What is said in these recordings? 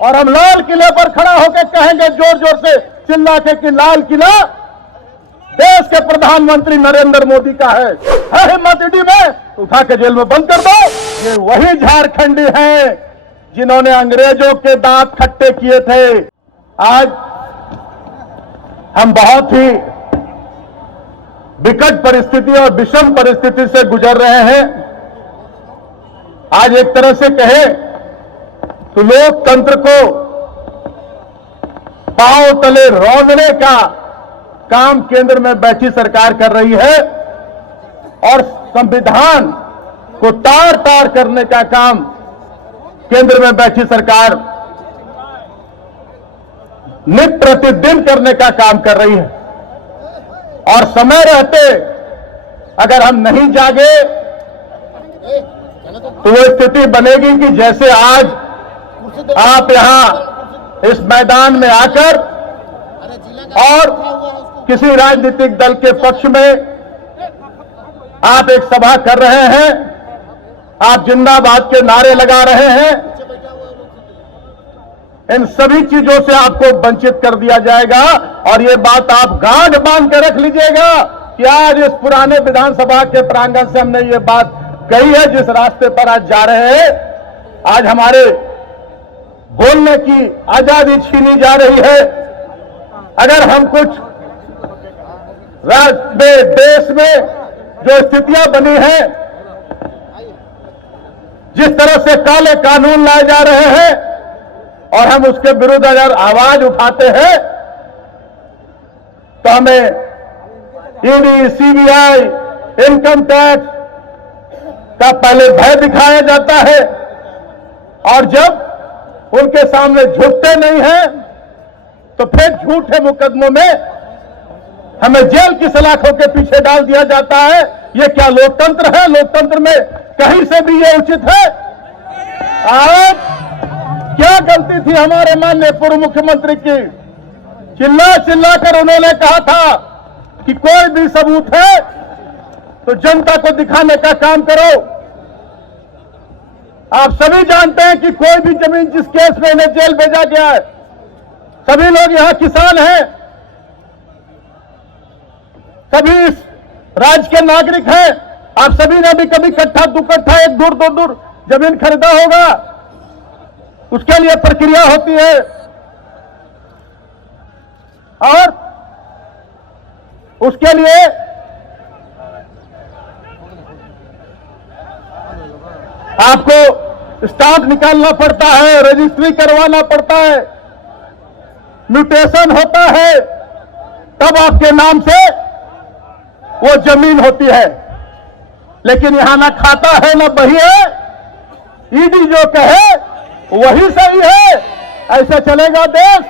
और हम लाल किले पर खड़ा होकर कहेंगे जोर जोर से चिल्ला के कि लाल किला देश के प्रधानमंत्री नरेंद्र मोदी का है हिम्मत ईडी में उठा के जेल में बंद कर दो। ये वही झारखंडी हैं जिन्होंने अंग्रेजों के दांत खट्टे किए थे। आज हम बहुत ही विकट परिस्थिति और विषम परिस्थिति से गुजर रहे हैं। आज एक तरह से कहे तो लोकतंत्र को पांव तले रौंदने का काम केंद्र में बैठी सरकार कर रही है और संविधान को तार तार करने का काम केंद्र में बैठी सरकार नित्य प्रतिदिन करने का काम कर रही है। और समय रहते अगर हम नहीं जागे तो वो स्थिति बनेगी कि जैसे आज आप यहां इस मैदान में आकर और किसी राजनीतिक दल के पक्ष में आप एक सभा कर रहे हैं, आप जिंदाबाद के नारे लगा रहे हैं, इन सभी चीजों से आपको वंचित कर दिया जाएगा। और ये बात आप गांठ बांध के रख लीजिएगा कि आज इस पुराने विधानसभा के प्रांगण से हमने ये बात कही है। जिस रास्ते पर आज जा रहे हैं, आज हमारे बोलने की आजादी छीनी जा रही है। अगर हम कुछ देश में जो स्थितियां बनी हैं, जिस तरह से काले कानून लाए जा रहे हैं और हम उसके विरुद्ध अगर आवाज उठाते हैं तो हमें ईडी, सीबीआई, इनकम टैक्स का पहले भय दिखाया जाता है और जब उनके सामने झुकते नहीं हैं तो फिर झूठे मुकदमों में हमें जेल की सलाखों के पीछे डाल दिया जाता है। ये क्या लोकतंत्र है? लोकतंत्र में कहीं से भी ये उचित है? आप क्या गलती थी हमारे माननीय पूर्व मुख्यमंत्री की? चिल्ला चिल्ला कर उन्होंने कहा था कि कोई भी सबूत है तो जनता को दिखाने का काम करो। आप सभी जानते हैं कि कोई भी जमीन जिस केस में इन्हें जेल भेजा गया है, सभी लोग यहां किसान हैं, सभी इस राज्य के नागरिक हैं। आप सभी ने भी कभी कट्ठा दो कट्ठा, एक दूर दो दूर जमीन खरीदा होगा, उसके लिए प्रक्रिया होती है और उसके लिए आपको स्टाम्प निकालना पड़ता है, रजिस्ट्री करवाना पड़ता है, म्यूटेशन होता है, तब आपके नाम से वो जमीन होती है। लेकिन यहां ना खाता है ना बही है, ईडी जो कहे वही सही है। ऐसा चलेगा देश?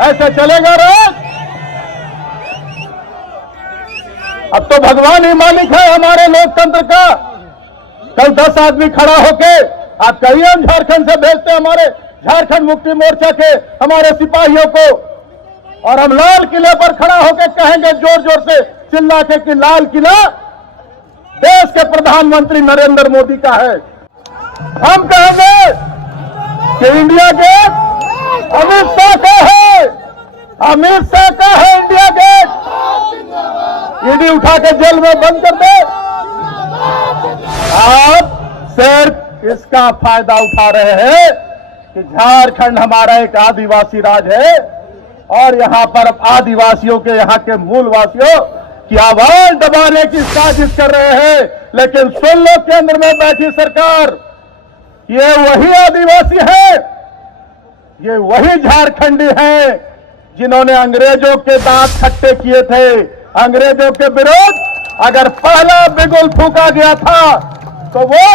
ऐसा चलेगा राज? अब तो भगवान ही मालिक है हमारे लोकतंत्र का। कल 10 आदमी खड़ा होके आप कहिए हम झारखंड से भेजते हैं हमारे झारखंड मुक्ति मोर्चा के हमारे सिपाहियों को, और हम लाल किले पर खड़ा होकर कहेंगे जोर जोर से चिल्ला के कि लाल किला देश के प्रधानमंत्री नरेंद्र मोदी का है। हम कहेंगे कि इंडिया गेट अमित शाह का है, अमित शाह का है इंडिया गेट। ईडी उठा के जेल में बंद कर दे। आप सिर्फ इसका फायदा उठा रहे हैं कि झारखंड हमारा एक आदिवासी राज्य है और यहां पर आदिवासियों के, यहां के मूलवासियों की आवाज दबाने की साजिश कर रहे हैं। लेकिन सुन लो, केंद्र में बैठी सरकार, ये वही आदिवासी है, ये वही झारखंडी है जिन्होंने अंग्रेजों के दांत खट्टे किए थे। अंग्रेजों के विरुद्ध अगर पहला बिगुल फूका गया था तो वो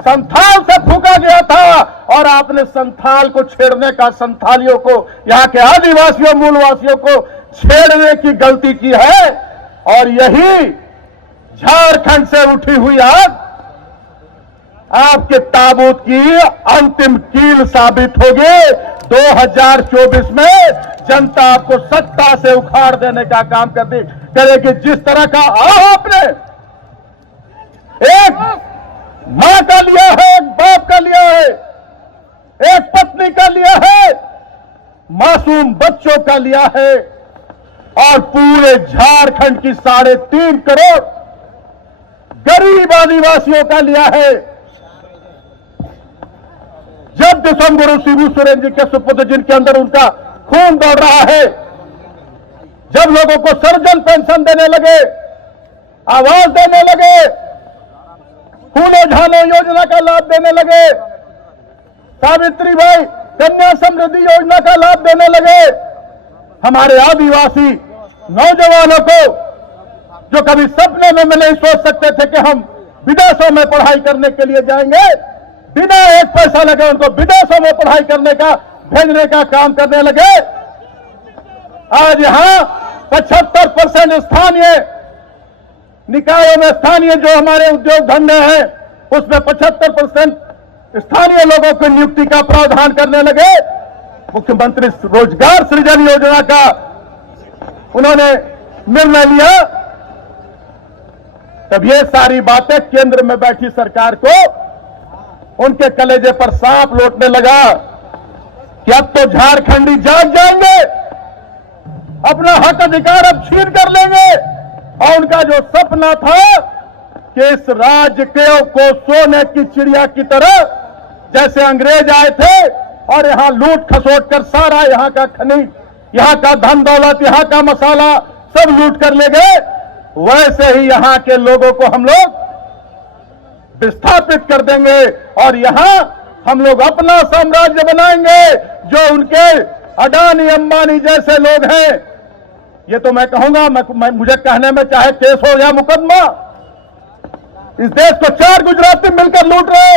संथाल से फूका गया था, और आपने संथाल को छेड़ने का, संथालियों को, यहाँ के आदिवासियों मूलवासियों को छेड़ने की गलती की है। और यही झारखंड से उठी हुई आग आपके ताबूत की अंतिम कील साबित होगी। 2024 में जनता आपको सत्ता से उखाड़ देने का काम करेगी। जिस तरह का आपने एक मां का लिया है, एक बाप का लिया है, एक पत्नी का लिया है, मासूम बच्चों का लिया है और पूरे झारखंड की 3.5 करोड़ गरीब आदिवासियों का लिया है। जब दिसंबर शिबू सोरेन जी के सुपुत्र जिनके अंदर उनका खून दौड़ रहा है, जब लोगों को सर्जन पेंशन देने लगे, आवास देने लगे, फूलो झानो योजना का लाभ देने लगे, सावित्रीबाई कन्या समृद्धि योजना का लाभ देने लगे, हमारे आदिवासी नौजवानों को जो कभी सपने में नहीं सोच सकते थे कि हम विदेशों में पढ़ाई करने के लिए जाएंगे, बिना एक पैसा लगे उनको विदेशों में पढ़ाई करने का भेजने का काम करने लगे। आज यहां 75% स्थानीय निकायों में स्थानीय जो हमारे उद्योग धंधे हैं उसमें 75% स्थानीय लोगों की नियुक्ति का प्रावधान करने लगे। मुख्यमंत्री रोजगार सृजन योजना का उन्होंने निर्णय लिया। तब ये सारी बातें केंद्र में बैठी सरकार को उनके कलेजे पर सांप लौटने लगा कि अब तो झारखंडी जाग जाएंगे, अपना हक अधिकार अब छीन कर लेंगे। और उनका जो सपना था कि इस राज्य को सोने की चिड़िया की तरह, जैसे अंग्रेज आए थे और यहां लूट खसोट कर सारा यहां का खनिज, यहां का धन दौलत, यहां का मसाला सब लूट कर ले गए, वैसे ही यहां के लोगों को हम लोग विस्थापित कर देंगे और यहां हम लोग अपना साम्राज्य बनाएंगे। जो उनके अडानी अंबानी जैसे लोग हैं, ये तो मैं कहूंगा, मुझे कहने में चाहे केस हो या मुकदमा, इस देश को 4 गुजराती मिलकर लूट रहे,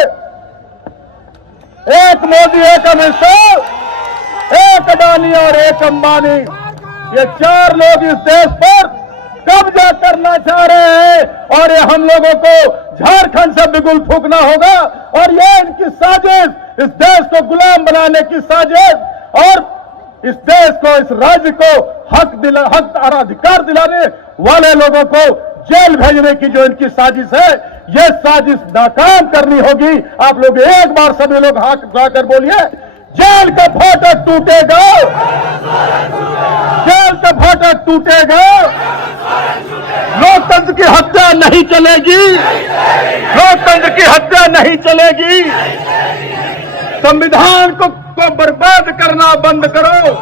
एक मोदी, एक अमित शाह, एक अडानी और एक अंबानी, ये 4 लोग इस देश पर कब्जा करना चाह रहे हैं और ये हम लोगों को झारखंड से बिगुल फूंकना होगा। और ये इनकी साजिश, इस देश को गुलाम बनाने की साजिश और इस देश को, इस राज्य को हक और अधिकार दिलाने वाले लोगों को जेल भेजने की जो इनकी साजिश है, ये साजिश नाकाम करनी होगी। आप लोग एक बार सभी लोग हाथ उठाकर बोलिए, जेल का फाटक टूटेगा, जेल का फाटक टूटेगा, लोकतंत्र की हत्या नहीं चलेगी, लोकतंत्र की हत्या नहीं चलेगी। संविधान को बर्बाद करना बंद करो,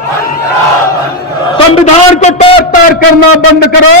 संविधान को तोड़ ताड़ करना बंद करो।